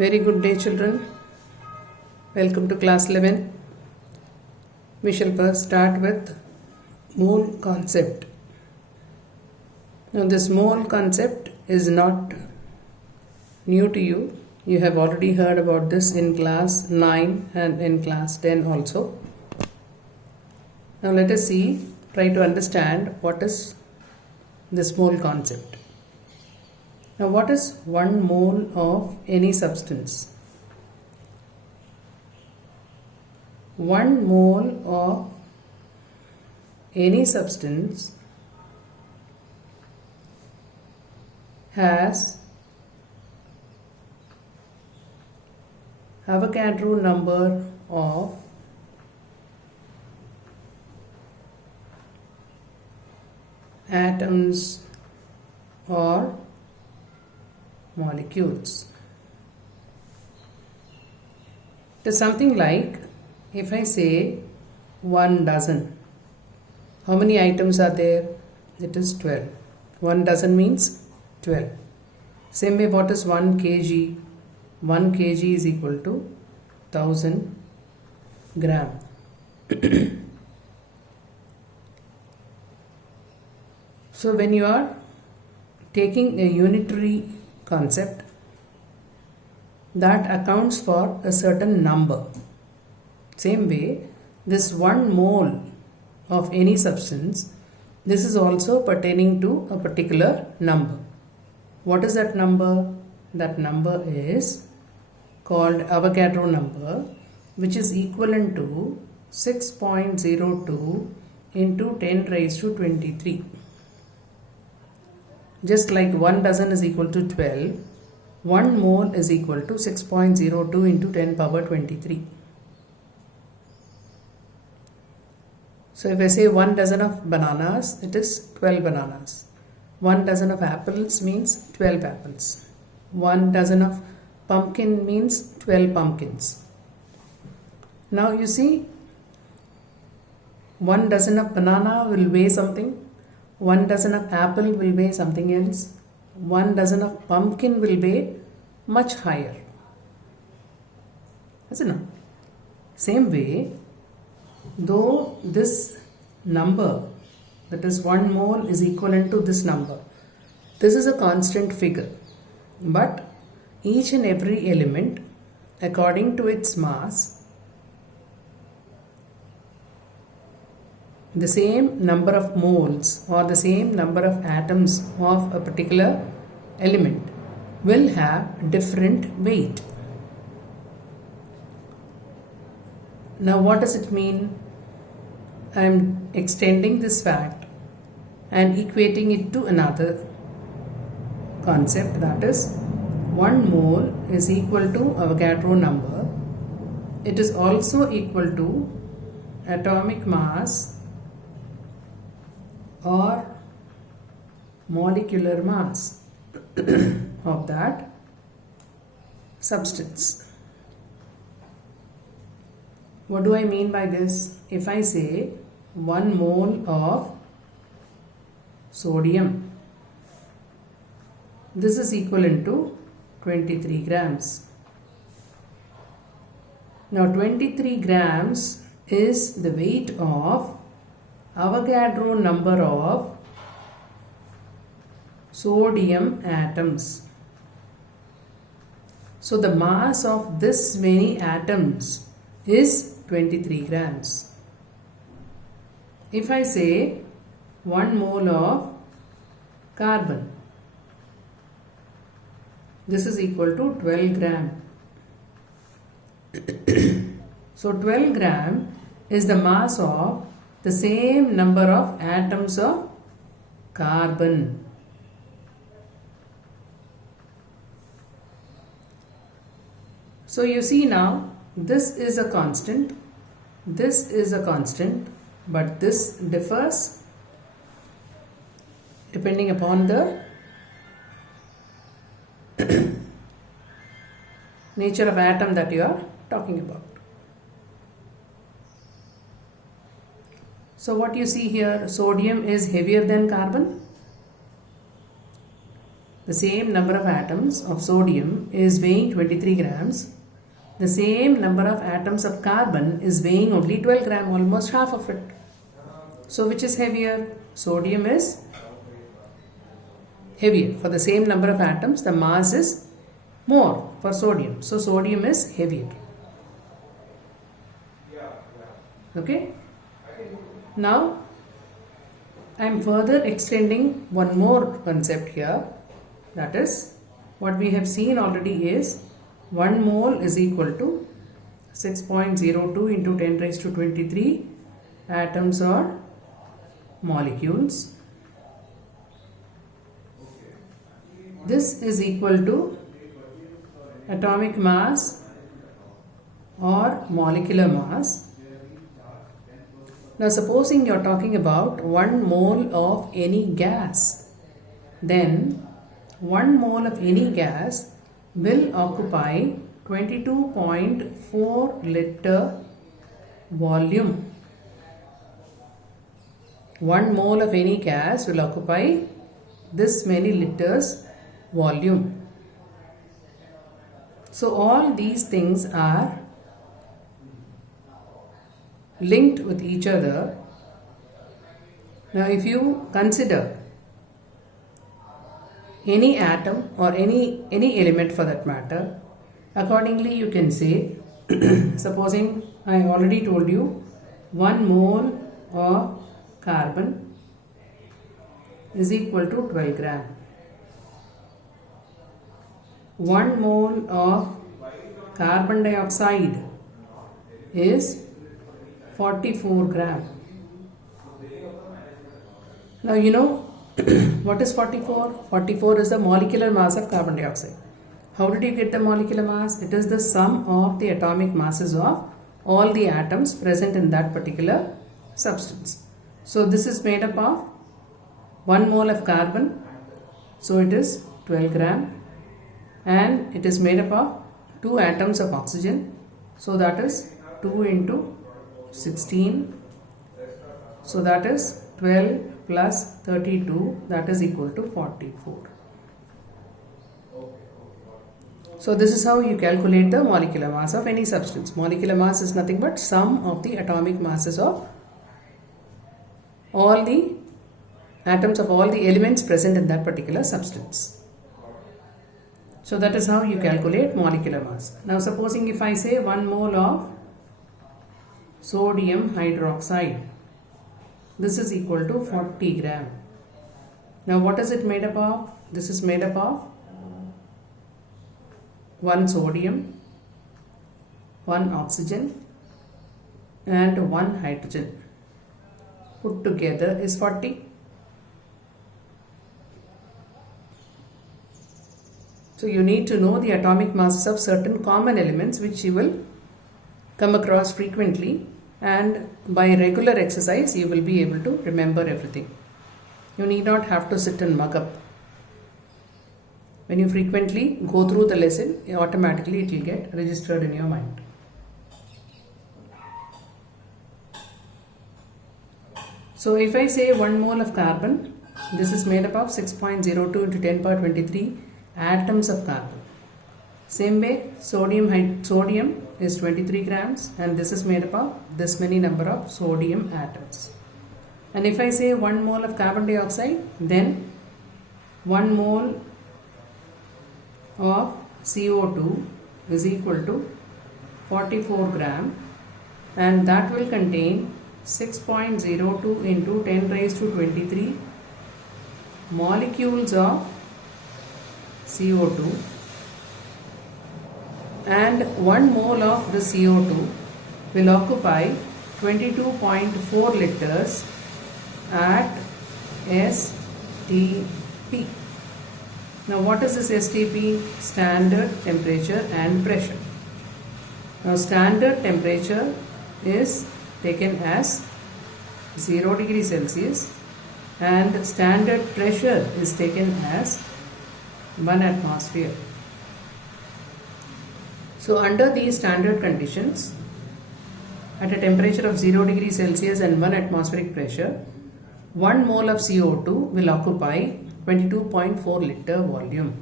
Very good day, children. Welcome to class 11. We shall first start with mole concept. Now, this mole concept is not new to you. You have already heard about this in class 9 and in class 10 also. Now, let us try to understand what is this mole concept. Now, what is 1 mole of any substance? 1 mole of any substance has Avogadro number of atoms or molecules. It is something like, if I say 1 dozen, how many items are there? It is 12. 1 dozen means 12. Same way, what is 1 kg? 1 kg is equal to 1000 gram. So when you are taking a unitary concept, that accounts for a certain number. Same way, this 1 mole of any substance, this is also pertaining to a particular number. What is that number? That number is called Avogadro number, which is equivalent to 6.02 into 10 raised to 23. Just like 1 dozen is equal to 12, 1 mole is equal to 6.02 into 10 power 23. So if I say 1 dozen of bananas, it is 12 bananas. 1 dozen of apples means 12 apples. 1 dozen of pumpkin means 12 pumpkins. Now you see, 1 dozen of banana will weigh something. 1 dozen of apple will weigh something else. 1 dozen of pumpkin will weigh much higher. Isn't it? Same way, though this number, that is 1 mole, is equivalent to this number, this is a constant figure. But each and every element, according to its mass, the same number of moles or the same number of atoms of a particular element will have different weight. Now, what does it mean? I am extending this fact and equating it to another concept, that is 1 mole is equal to Avogadro number. It is also equal to atomic mass or molecular mass of that substance. What do I mean by this? If I say 1 mole of sodium, this is equivalent to 23 grams. Now 23 grams is the weight of Avogadro number of sodium atoms. So the mass of this many atoms is 23 grams. If I say 1 mole of carbon, this is equal to 12 gram. So 12 gram is the mass of the same number of atoms of carbon. So you see now, this is a constant, this is a constant, but this differs depending upon the nature of atom that you are talking about. So what you see here, sodium is heavier than carbon. the same number of atoms of sodium is weighing 23 grams, the same number of atoms of carbon is weighing only 12 grams, almost half of it. So which is heavier? Sodium is heavier. For the same number of atoms, the mass is more for sodium. So sodium is heavier. Okay? Now, I am further extending one more concept here. That is, what we have seen already is 1 mole is equal to 6.02 into 10 raised to 23 atoms or molecules. This is equal to atomic mass or molecular mass. Now supposing you are talking about 1 mole of any gas, then 1 mole of any gas will occupy 22.4 liter volume. 1 mole of any gas will occupy this many liters volume. So all these things are linked with each other. Now if you consider any atom or any element for that matter, accordingly you can say, supposing I already told you 1 mole of carbon is equal to 12 gram. 1 mole of carbon dioxide is 44 gram. Now you know what is 44? 44 is the molecular mass of carbon dioxide. How did you get the molecular mass? It is the sum of the atomic masses of all the atoms present in that particular substance. So this is made up of 1 mole of carbon, so it is 12 gram, and it is made up of 2 atoms of oxygen, so that is 2 into 16, so that is 12 plus 32, that is equal to 44. So this is how you calculate the molecular mass of any substance. Molecular mass is nothing but sum of the atomic masses of all the atoms of all the elements present in that particular substance. So that is how you calculate molecular mass. Now supposing if I say 1 mole of sodium hydroxide, this is equal to 40 gram. Now what is it made up of? This is made up of 1 sodium, 1 oxygen and 1 hydrogen. Put together is 40. So you need to know the atomic masses of certain common elements which you will come across frequently, and by regular exercise you will be able to remember everything. You need not have to sit and mug up. When you frequently go through the lesson, automatically it will get registered in your mind. So if I say 1 mole of carbon, this is made up of 6.02 into 10 power 23 atoms of carbon. Same way, sodium is 23 grams, and this is made up of this many number of sodium atoms. And if I say 1 mole of carbon dioxide, then 1 mole of CO2 is equal to 44 gram, and that will contain 6.02 into 10 raised to 23 molecules of CO2, and 1 mole of the CO2 will occupy 22.4 liters at STP. Now what is this STP? Standard temperature and pressure. Now standard temperature is taken as 0 degrees Celsius and standard pressure is taken as 1 atmosphere. So under these standard conditions, at a temperature of 0 degrees Celsius and 1 atmospheric pressure, 1 mole of CO2 will occupy 22.4 liter volume.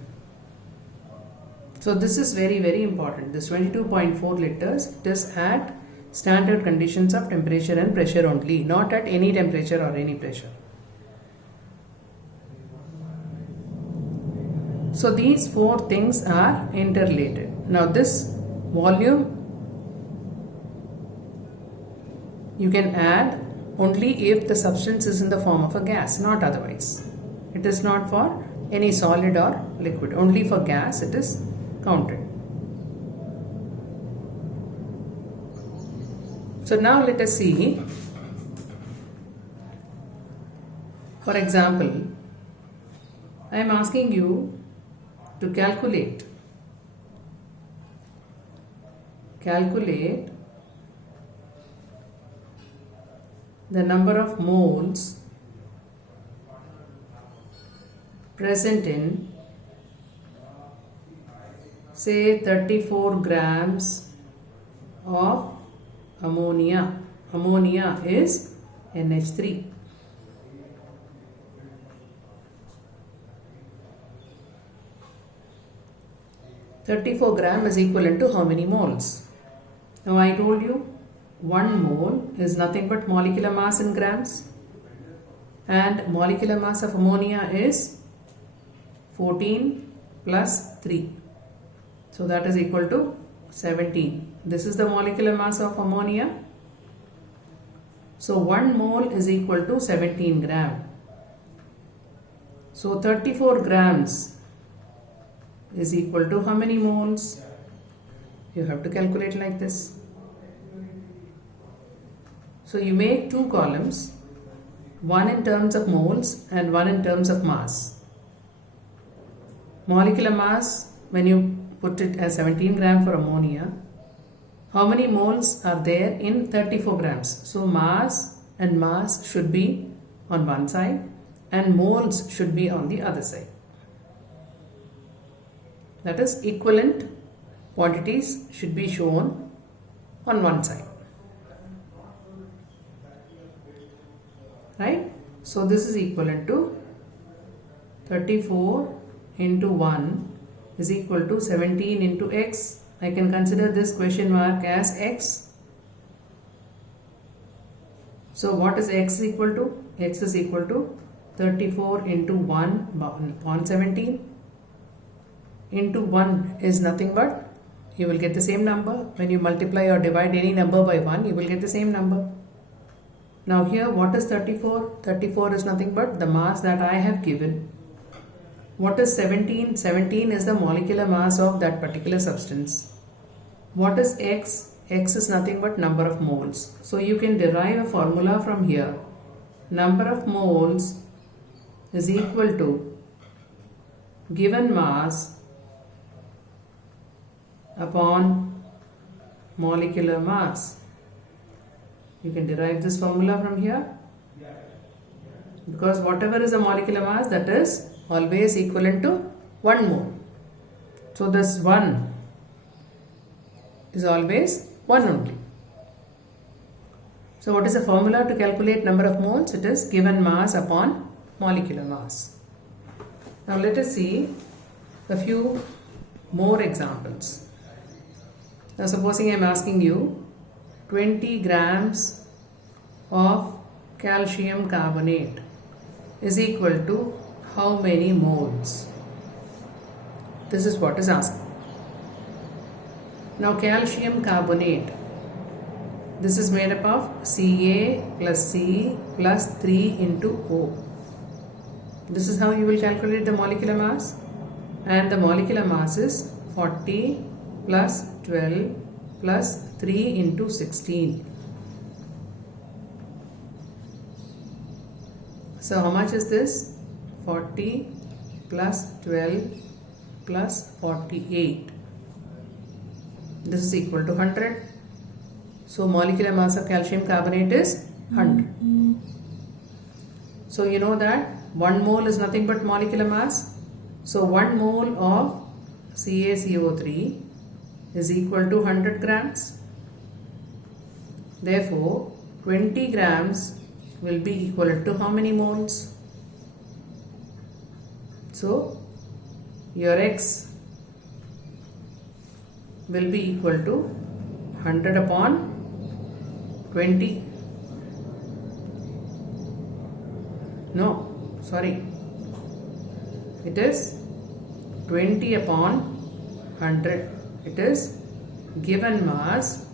So this is very, very important. This 22.4 liters, it is at standard conditions of temperature and pressure only, not at any temperature or any pressure. So these four things are interrelated. Now this volume you can add only if the substance is in the form of a gas, not otherwise. It is not for any solid or liquid. Only for gas it is counted. So now let us see. For example, I am asking you to calculate the number of moles present in, say, 34 grams of ammonia. Ammonia is NH3. (34 grams) is equivalent to how many moles? Now I told you 1 mole is nothing but molecular mass in grams, and molecular mass of ammonia is 14 plus 3. So that is equal to 17. This is the molecular mass of ammonia. So 1 mole is equal to 17 gram. So 34 grams is equal to how many moles? You have to calculate like this. So you make two columns, one in terms of moles and one in terms of mass. Molecular mass, when you put it as 17 gram for ammonia, how many moles are there in 34 grams? So mass and mass should be on one side and moles should be on the other side. That is, equivalent quantities should be shown on one side. Right? So this is equivalent to 34 into 1 is equal to 17 into x. I can consider this question mark as x. So what is x equal to? X is equal to 34 into 1 upon 17. Into 1 is nothing but, you will get the same number. When you multiply or divide any number by 1, you will get the same number. Now here, what is 34? 34 is nothing but the mass that I have given. What is 17? 17 is the molecular mass of that particular substance. What is x? X is nothing but number of moles. So you can derive a formula from here. Number of moles is equal to given mass upon molecular mass. You can derive this formula from here, because whatever is a molecular mass, that is always equivalent to 1 mole. So this 1 is always 1 only. So what is the formula to calculate number of moles? It is given mass upon molecular mass. Now let us see a few more examples. Now supposing I am asking you 20 grams of calcium carbonate is equal to how many moles? This is what is asked. Now calcium carbonate, this is made up of Ca plus C plus 3 into O. This is how you will calculate the molecular mass, and the molecular mass is 40 plus 12 plus 3 into 16. So how much is this? 40 plus 12 plus 48. This is equal to 100. So molecular mass of calcium carbonate is 100. So you know that 1 mole is nothing but molecular mass. So 1 mole of CaCO3 is equal to 100 grams. Therefore, 20 grams will be equivalent to how many moles? So your x will be equal to 100 upon 20. No, sorry. It is 20 upon 100. It is given mass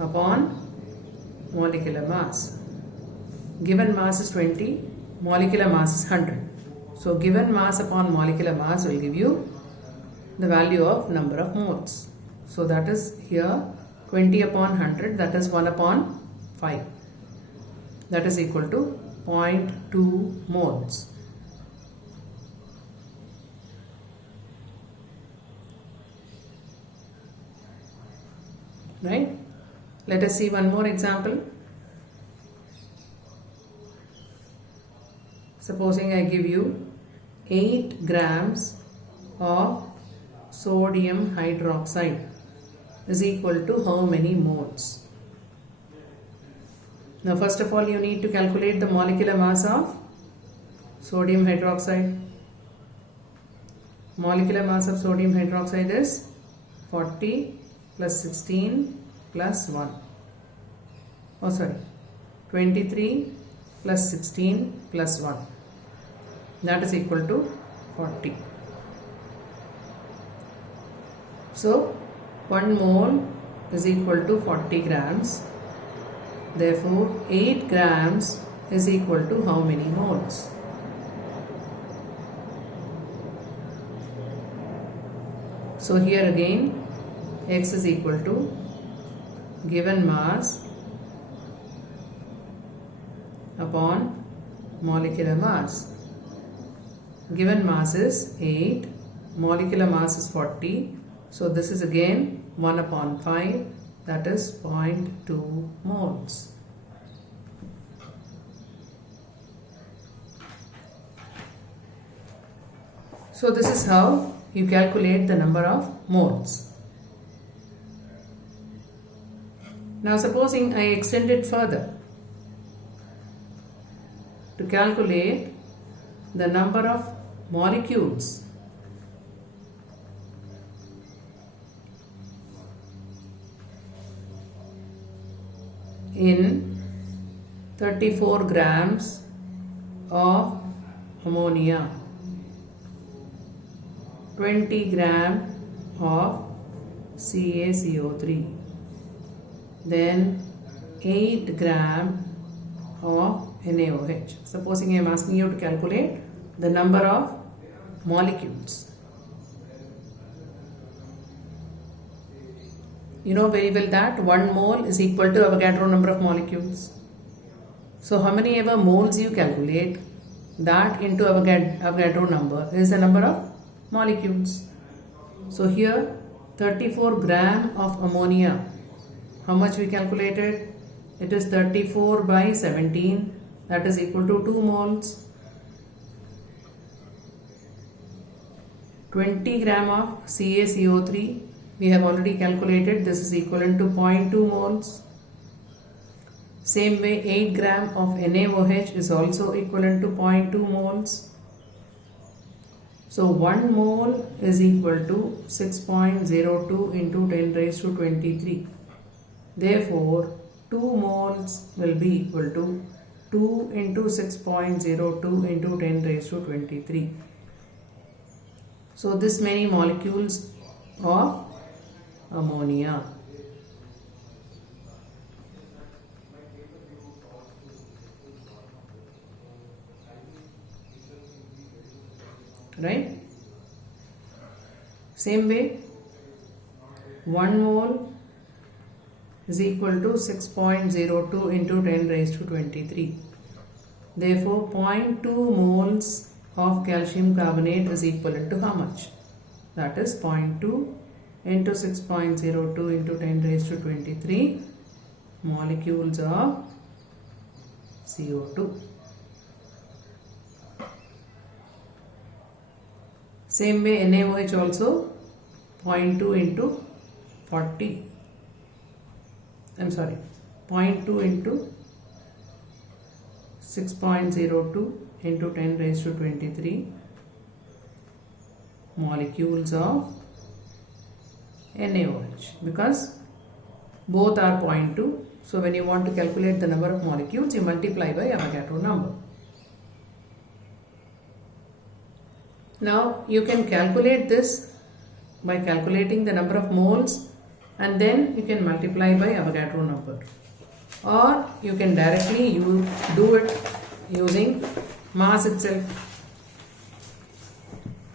upon molecular mass. Given mass is 20, molecular mass is 100. So given mass upon molecular mass will give you the value of number of moles. So that is here 20 upon 100, that is 1 upon 5. That is equal to 0.2 moles. Right? Let us see one more example. Supposing I give you 8 grams of sodium hydroxide is equal to how many moles? Now first of all you need to calculate the molecular mass of sodium hydroxide. Molecular mass of sodium hydroxide is 40 plus 16 plus 1. Oh sorry, 23 plus 16 plus 1. That is equal to 40. So 1 mole is equal to 40 grams. Therefore 8 grams is equal to how many moles? So here again x is equal to given mass upon molecular mass. Given mass is 8, molecular mass is 40. So this is again 1 upon 5, that is 0.2 moles. So this is how you calculate the number of moles. Now supposing I extend it further to calculate the number of molecules in 34 grams of ammonia, 20 gram of CaCO3, then 8 gram of NaOH. Supposing I am asking you to calculate the number of molecules. You know very well that 1 mole is equal to Avogadro number of molecules. So how many ever moles you calculate, that into Avogadro number is the number of molecules. So here 34 gram of ammonia, how much we calculated? It is 34 by 17, that is equal to 2 moles. 20 gram of CaCO3 we have already calculated, this is equivalent to 0.2 moles. Same way 8 gram of NaOH is also equivalent to 0.2 moles. So 1 mole is equal to 6.02 into 10 raised to 23. Therefore 2 moles will be equal to 2 into 6.02 into 10 raised to 23. So this many molecules of ammonia. Right? Same way 1 mole is equal to 6.02 into 10 raised to 23. Therefore 0.2 moles of calcium carbonate is equivalent to how much? That is 0.2 into 6.02 into 10 raised to 23 molecules of CO2. Same way NaOH also 0.2 into 40. I'm sorry, 0.2 into 6.02 into 10 raised to 23 molecules of NaOH, because both are 0.2. So when you want to calculate the number of molecules, you multiply by Avogadro number. Now you can calculate this by calculating the number of moles, and then you can multiply by Avogadro number, or you can directly do it using mass itself,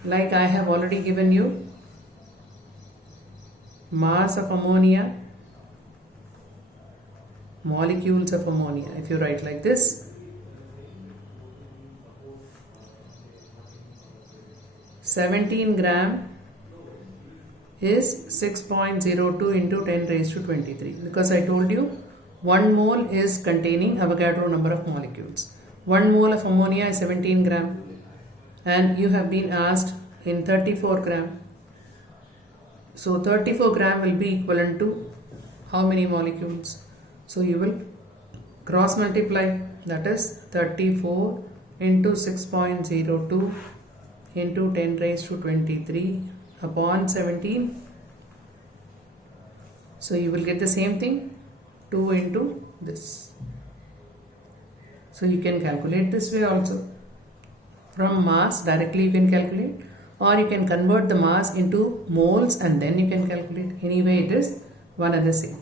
like I have already given you mass of ammonia, molecules of ammonia. If you write like this, 17 gram is 6.02 into 10 raised to 23, because I told you 1 mole is containing Avogadro number of molecules. 1 mole of ammonia is 17 gram, and you have been asked in 34 gram. So 34 gram will be equivalent to how many molecules? So you will cross multiply, that is 34 into 6.02 into 10 raised to 23 upon 17. So you will get the same thing, 2 into this. So you can calculate this way also. From mass directly you can calculate, or you can convert the mass into moles and then you can calculate. Anyway, it is one and the same.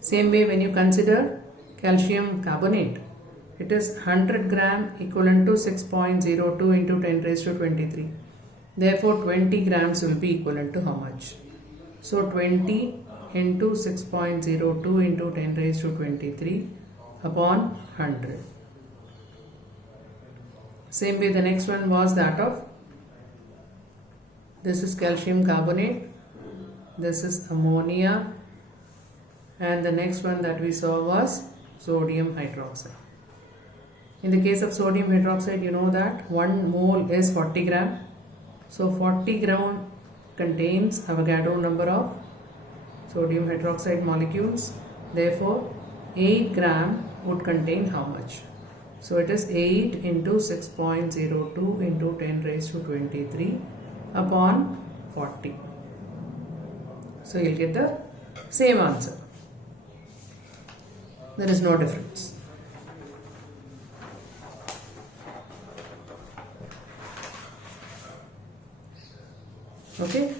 Same way when you consider calcium carbonate, it is 100 gram equivalent to 6.02 into 10 raised to 23. Therefore 20 grams will be equivalent to how much? So 20 into 6.02 into 10 raised to 23 upon 100. Same way the next one was that of, this is calcium carbonate, this is ammonia, and the next one that we saw was sodium hydroxide. In the case of sodium hydroxide, you know that 1 mole is 40 gram. So 40 gram contains Avogadro number of sodium hydroxide molecules. Therefore 8 gram would contain how much? So it is 8 into 6.02 into 10 raised to 23 upon 40. So you'll get the same answer. There is no difference. Okay.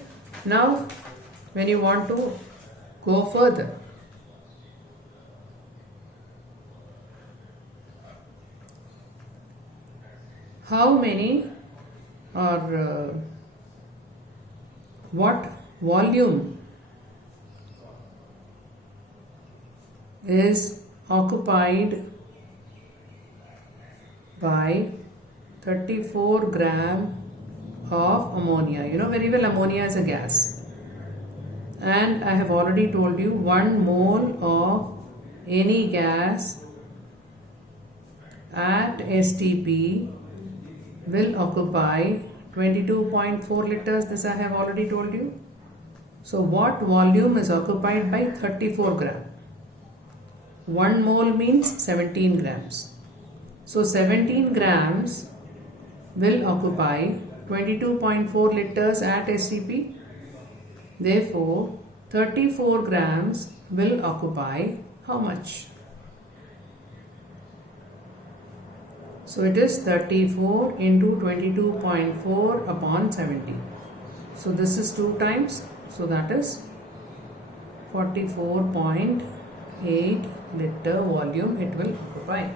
Now when you want to go further, how many or what volume is occupied by 34 gram of ammonia? You know very well ammonia is a gas, and I have already told you 1 mole of any gas at STP will occupy 22.4 liters. This I have already told you. So what volume is occupied by 34 gram? 1 mole means 17 grams. So 17 grams will occupy 22.4 liters at STP. Therefore 34 grams will occupy how much? So it is 34 into 22.4 upon 70. So this is 2 times. So that is 44.8 liter volume it will occupy.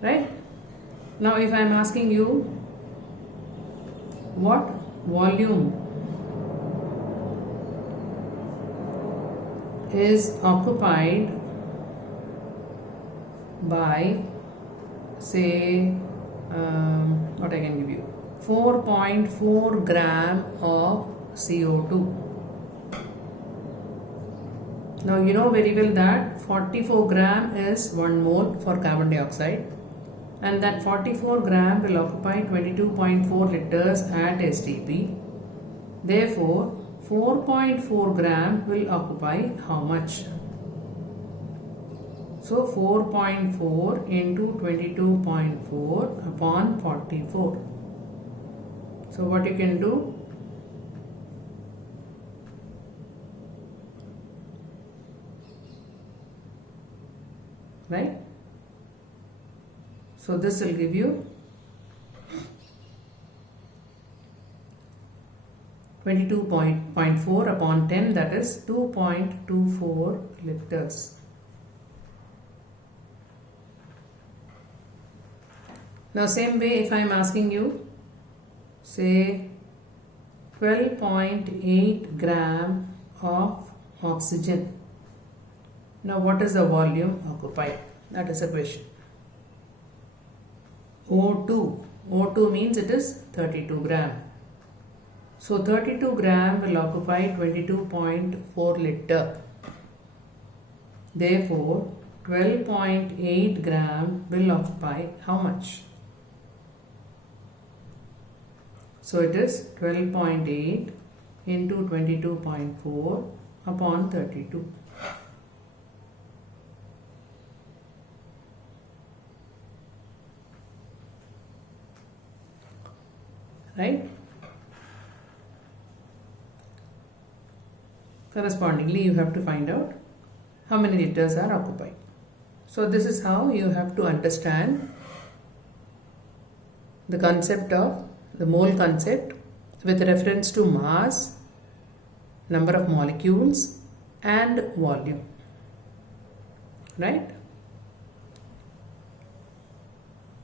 Right? Now if I am asking you what volume is occupied by, say, what I can give you, 4.4 gram of CO2. Now you know very well that 44 gram is 1 mole for carbon dioxide, and that 44 gram will occupy 22.4 liters at STP. Therefore 4.4 gram will occupy how much? So 4.4 into 22.4 upon 44. So what you can do? Right? So this will give you 22.4 upon 10, that is 2.24 liters. Now same way, if I am asking you, say 12.8 gram of oxygen. Now what is the volume occupied? That is a question. O2. O2 means it is 32 gram. So 32 gram will occupy 22.4 liter. Therefore, 12.8 gram will occupy how much? So it is 12.8 into 22.4 upon 32. Right? Correspondingly, you have to find out how many liters are occupied. So this is how you have to understand the concept of the mole concept with reference to mass, number of molecules and volume. Right?